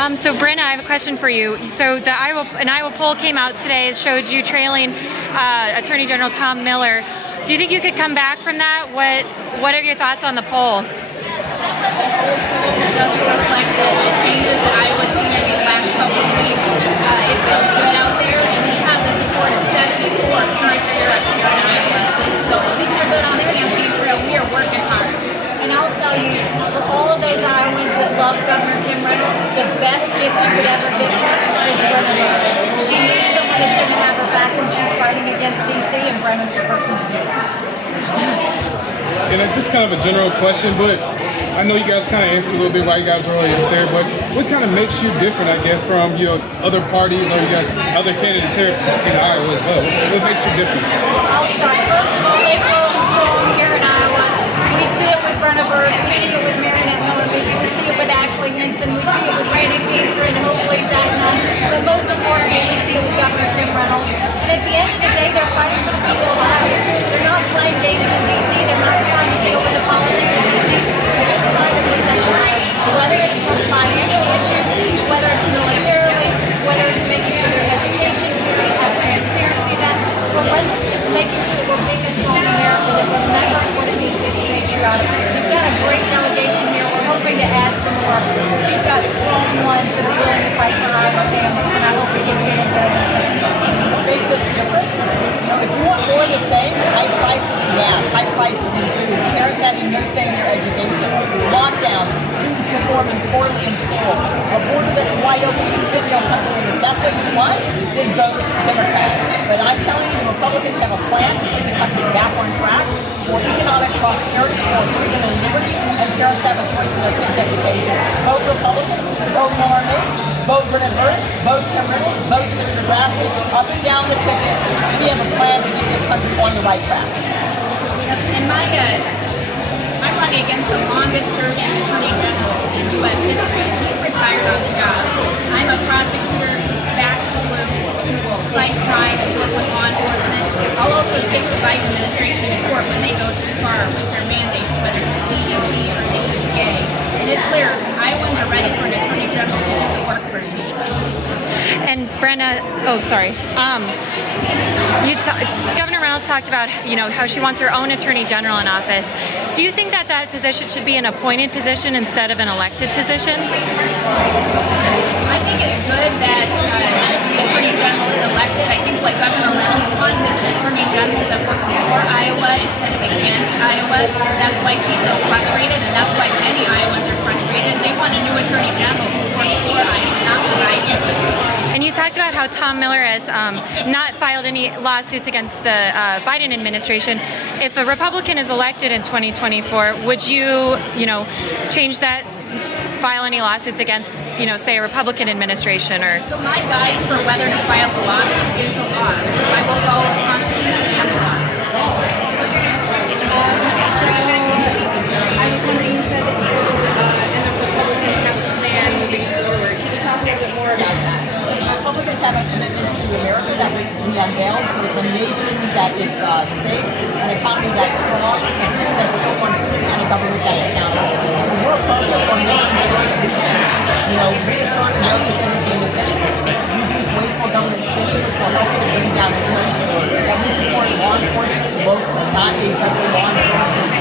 So Brenna, I have a question for you. So an Iowa poll came out today. It showed you trailing Attorney General Tom Miller. Do you think you could come back from that? What are your thoughts on the poll? That was an old poll that doesn't reflect the changes that Iowa's seen in these last couple of weeks. It feels good out there, and we have the support of 74 current sheriffs here in Iowa. So things are good on the campaign trail. We are working hard. And I'll tell you, for all of those Iowans that love Governor Kim Reynolds, the best gift you could ever give her is Brenna Bird. She needs someone that's going to have her back when she's fighting against D.C., and Brenna's the person to do that. And just kind of a general question, but I know you guys kind of answered a little bit why you guys are really up there, but what kind of makes you different, I guess, from other parties or you guys other candidates here in Iowa as well? What makes you different? I'll start. First of all, they grow strong here in Iowa. We see it with Brenna Bird, we see it with Miller-Meeks, we see it with Ashley Hinson, we see it with Randy Feaster, and hopefully Zach Nunn. But most importantly, we see it with Governor Kim Reynolds. And at the end of the day, they're fighting for the people of Iowa. They're not playing games in D.C. They're not trying to deal with the politics of D.C. They're just trying to protect Iowa. So whether it's from financial issues, whether it's militarily, whether it's making sure their education, parents have transparency, or whether it's just making sure that we're being a strong America that remembers what it means to be patriotic. You've got a great delegation here. We're hoping to add some more. You've got strong ones that are willing to fight for Iowa families, and I hope we can see them better. What makes us different? If you want more of the same, high prices in gas, high prices in food, parents having no say in their education, lockdowns, students performing poorly in school, a border that's wide open and fentanyl coming in. If that's what you want, then vote Democrat. But I'm telling you, the Republicans have a plan to put the country back on track for economic prosperity, for freedom and liberty, and parents have a choice in their kids' education. Vote Republican, vote Miller-Meeks, vote Brenna Bird, vote Kim Reynolds, vote Senator Grassley, up and down the ticket. We have a plan to get this country on the right track. And I'm running against the longest serving Attorney General in U.S. history. He's retired on the job. I'm a prosecutor, backs the blue, who will fight crime and work with law enforcement. I'll also take the Biden administration to court when they go too far with their mandates, whether it's the CDC or the EPA. And it's clear, Iowans are ready for an Attorney General to do the work for us. And Brenna, Governor Reynolds talked about how she wants her own Attorney General in office. Do you think that position should be an appointed position instead of an elected position? I think it's good that the Attorney General is elected. I think what Governor Reynolds wants is an Attorney General that works for Iowa instead of against Iowa. That's why she's so frustrated, and that's why many Iowans are frustrated. They want a new Attorney General who works for Iowa, not for Iowa. And you talked about how Tom Miller has not filed any lawsuits against the Biden administration. If a Republican is elected in 2024, would you change that? File any lawsuits against, say, a Republican administration or... So my guide for whether to file the lawsuit is the law. So I will follow the Constitution and the law. I was wondering, you said that you and the Republicans have a plan moving forward. Can you talk a little bit more about that? So the Republicans have a commitment to America that we unveiled. So it's a nation that is safe, an economy that's strong, a future that's built on freedom, and a government that's accountable. So we're focused on making sure that we can, reassert America's energy independence, reduce wasteful government spending, which will help to bring down inflation, that we support law enforcement, local, not a federal law enforcement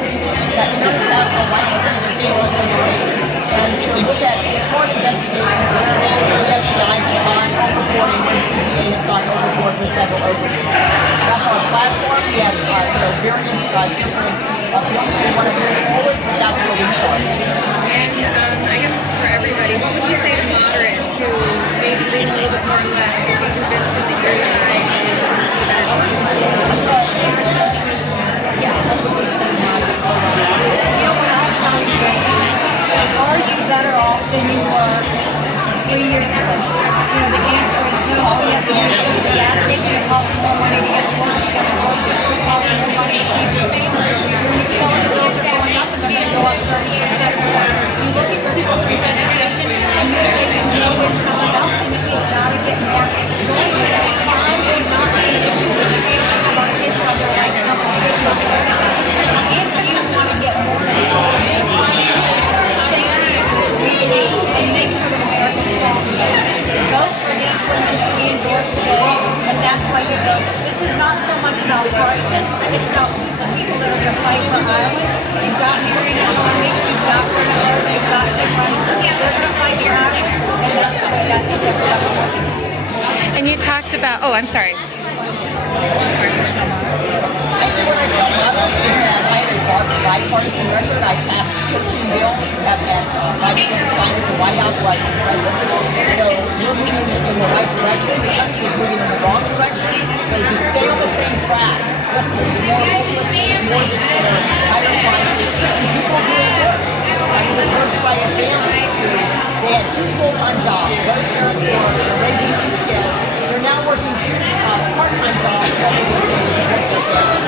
institute, that parents have a right to send their children's education, and to look at smart investigations where the FBI has gone overboard and where the EPA has gone overboard with federal oversight. That's our platform. We have various different bills we want to move forward, but that's where we start. And I guess it's for everybody. What would you say to moderates who maybe lean a little bit more left or be convinced that the your side is better? What I'll tell you guys is, are you better off than you were 3 years ago? The answer is no. All you have to do is go to the gas station. It costs more money to get to work. It's going to grocery store. It costs more money to feed your family. Your utility bills are going up, and they're going to go up 30% more. You look at your children's education, and you say it's not enough, and you've got to get more. Crime should not be an issue. We should be able to have our kids run their life company. If you want to get more involved in finances, safety, community, and make Oh, I'm sorry. I see what I tell others is that I had a bipartisan record. I passed 15 bills that Biden signed at the White House while I was president. So we're moving in the right direction. The country is moving in the wrong direction. So to stay on the same track just brings more hopelessness, more despair, higher prices, and people doing worse. I was approached by a family who they had 2 full-time jobs. Both parents work. They're raising 2 kids. They're now working 2 part-time jobs while they're working to support their family.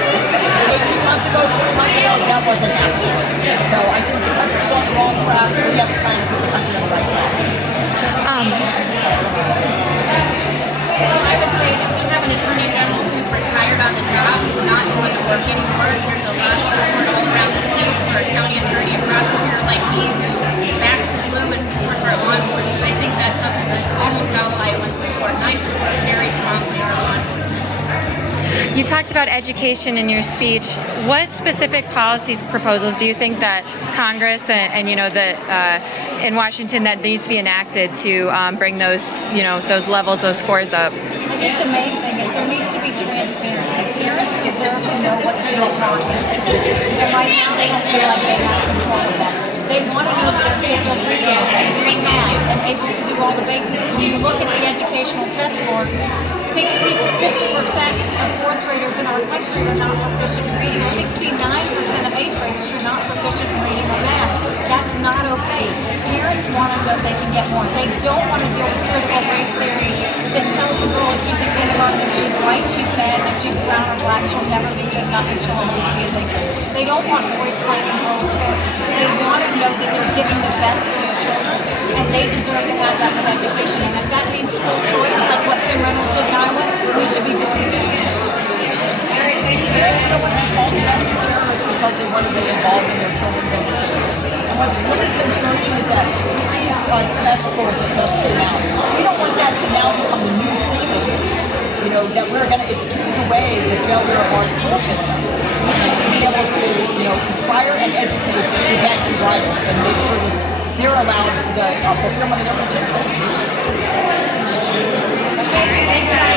18 months ago, 20 months ago, that wasn't happening. So I think the country's on the wrong track. We have to try to put the country on the right track. Well, I would say that we have an attorney general who's retired on the job, who's not doing the work anymore. There's a lot of support all around the state for a county attorney and prosecutor like me who backs the blue and supports our law enforcement. I think that's something that almost all Iowans support, and I support very strongly our law enforcement. You talked about education in your speech. What specific policies proposals do you think that Congress and in Washington that needs to be enacted to bring those those levels, those scores up? I think the main thing is there needs to be transparency. Parents deserve to know what's being taught in schools. And right now they don't feel like they have control of that. They want to know that their kids are reading and doing math and able to do all the basics. When you look at the educational test scores, 66% of 4th graders in our country are not proficient in reading. 69% of 8th graders are not proficient in reading or math. That's not okay. Parents want to know they can get more. They don't want to deal with critical race theory that tells a girl if she's in kindergarten that she's white, she's bad, and if she's brown or black, she'll never be good enough and she'll always be a victim. They don't want boys fighting girls sports. They want to know that they're giving the best for their children, and they deserve to have that with education. And if that means school choice, like what Tim Reynolds did in Iowa, we should be doing it. Parents don't want to be called domestic terrorists because they want to be involved in their children's education. And what's really concerning is that with these test scores that just came out, we don't want that to now become the new ceiling, that we're going to excuse away the failure of our school system. We need to be able to, inspire and educate the best and brightest and make sure that they're allowed the fulfillment of their potential. Okay, thanks, guys.